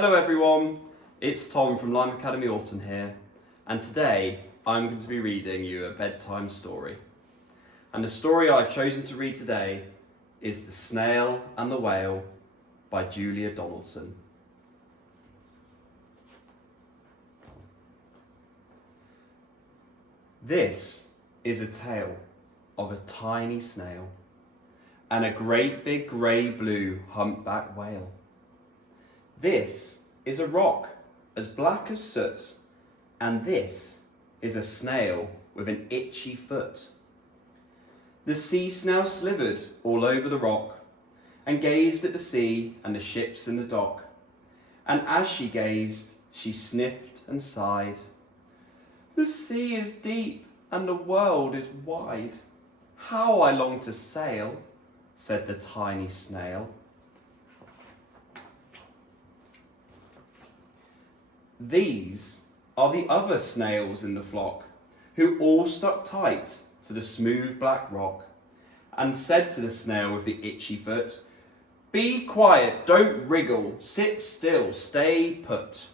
Hello everyone, it's Tom from Lime Academy Autumn here, and today I'm going to be reading you a bedtime story. And the story I've chosen to read today is The Snail and the Whale by Julia Donaldson. This is a tale of a tiny snail and a great big grey blue humpback whale. This is a rock as black as soot, and this is a snail with an itchy foot. The sea snail slithered all over the rock and gazed at the sea and the ships in the dock. And as she gazed, she sniffed and sighed. The sea is deep and the world is wide. How I long to sail, said the tiny snail. These are the other snails in the flock, who all stuck tight to the smooth black rock, and said to the snail with the itchy foot, "Be quiet, don't wriggle, sit still, stay put."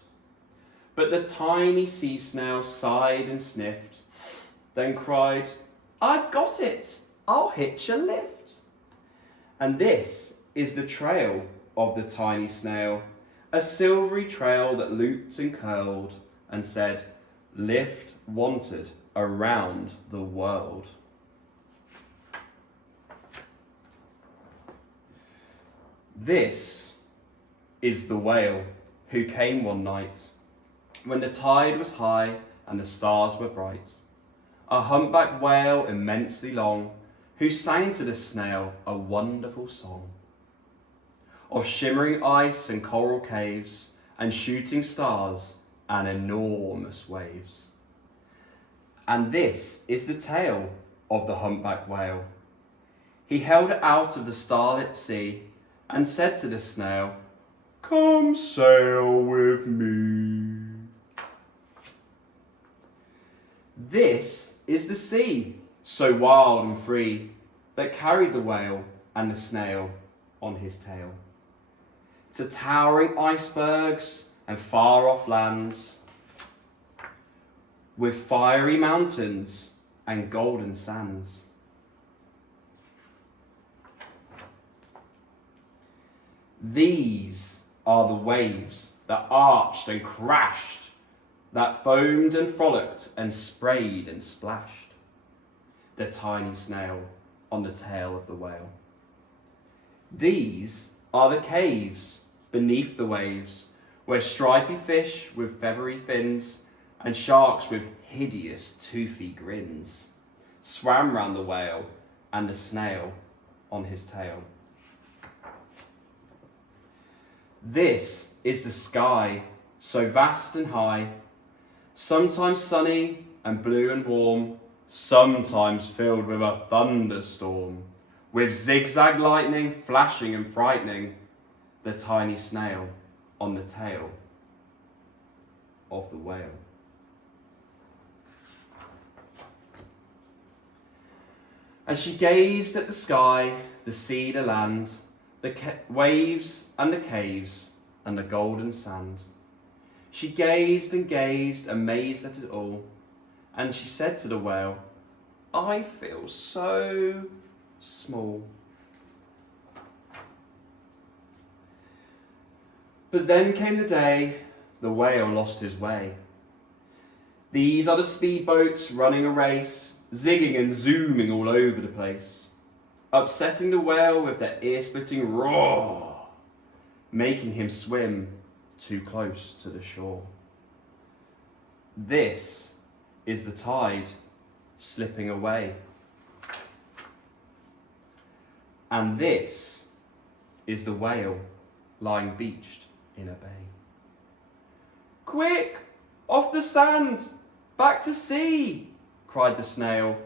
But the tiny sea snail sighed and sniffed, then cried, "I've got it, I'll hitch a lift." And this is the trail of the tiny snail, a silvery trail that looped and curled and said, "Lift wanted around the world." This is the whale who came one night when the tide was high and the stars were bright. A humpback whale immensely long, who sang to the snail a wonderful song of shimmering ice and coral caves and shooting stars and enormous waves. And this is the tale of the humpback whale. He held it out of the starlit sea and said to the snail, "Come sail with me." This is the sea, so wild and free, that carried the whale and the snail on his tail to towering icebergs and far-off lands, with fiery mountains and golden sands. These are the waves that arched and crashed, that foamed and frolicked and sprayed and splashed the tiny snail on the tail of the whale. These are the caves beneath the waves, where stripy fish with feathery fins and sharks with hideous toothy grins swam round the whale and the snail on his tail. This is the sky, so vast and high, sometimes sunny and blue and warm, sometimes filled with a thunderstorm, with zigzag lightning flashing and frightening the tiny snail on the tail of the whale. And she gazed at the sky, the sea, the land, the waves and the caves and the golden sand. She gazed and gazed, amazed at it all, and she said to the whale, "I feel so small." But then came the day the whale lost his way. These are the speedboats running a race, zigging and zooming all over the place, upsetting the whale with their ear-splitting roar, making him swim too close to the shore. This is the tide slipping away. And this is the whale lying beached in a bay. "Quick, off the sand, back to sea," cried the snail.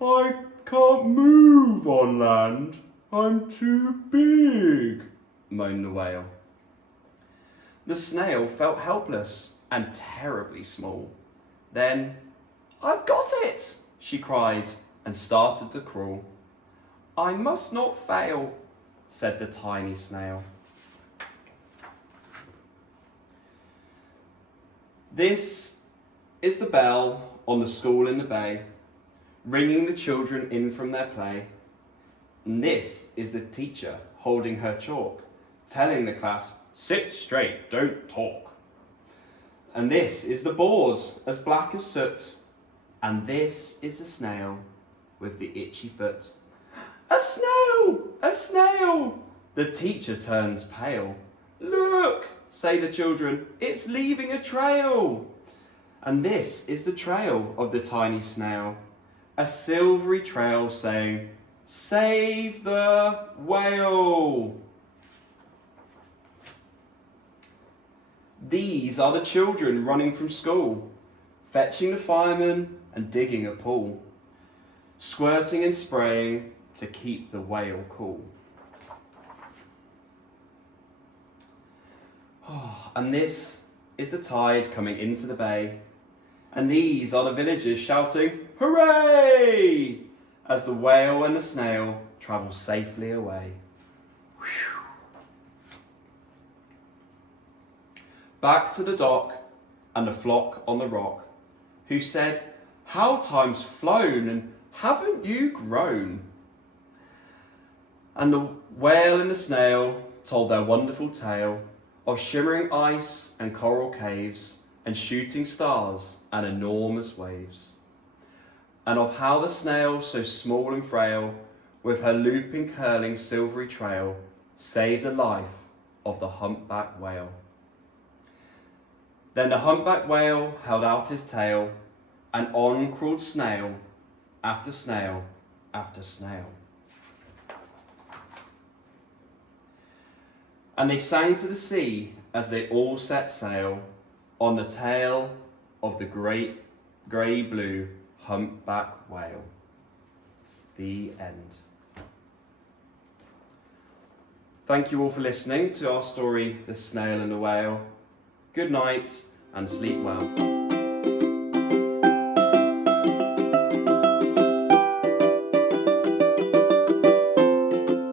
"I can't move on land, I'm too big," moaned the whale. The snail felt helpless and terribly small. Then, "I've got it," she cried and started to crawl. "I must not fail," said the tiny snail. This is the bell on the school in the bay, ringing the children in from their play. And this is the teacher holding her chalk, telling the class, sit straight, don't talk. And this is the board, as black as soot. And this is the snail with the itchy foot. A snail! A snail! The teacher turns pale. Look, say the children, it's leaving a trail. And this is the trail of the tiny snail, a silvery trail saying, save the whale. These are the children running from school, fetching the fireman and digging a pool, squirting and spraying to keep the whale cool. Oh, and this is the tide coming into the bay, and these are the villagers shouting, hooray! As the whale and the snail travel safely away. Whew. Back to the dock and the flock on the rock, who said, how time's flown and haven't you grown? And the whale and the snail told their wonderful tale of shimmering ice and coral caves and shooting stars and enormous waves, and of how the snail, so small and frail, with her looping, curling, silvery trail, saved the life of the humpback whale. Then the humpback whale held out his tail, and on crawled snail after snail after snail. And they sang to the sea as they all set sail on the tail of the great grey blue humpback whale. The end. Thank you all for listening to our story, The Snail and the Whale. Good night and sleep well.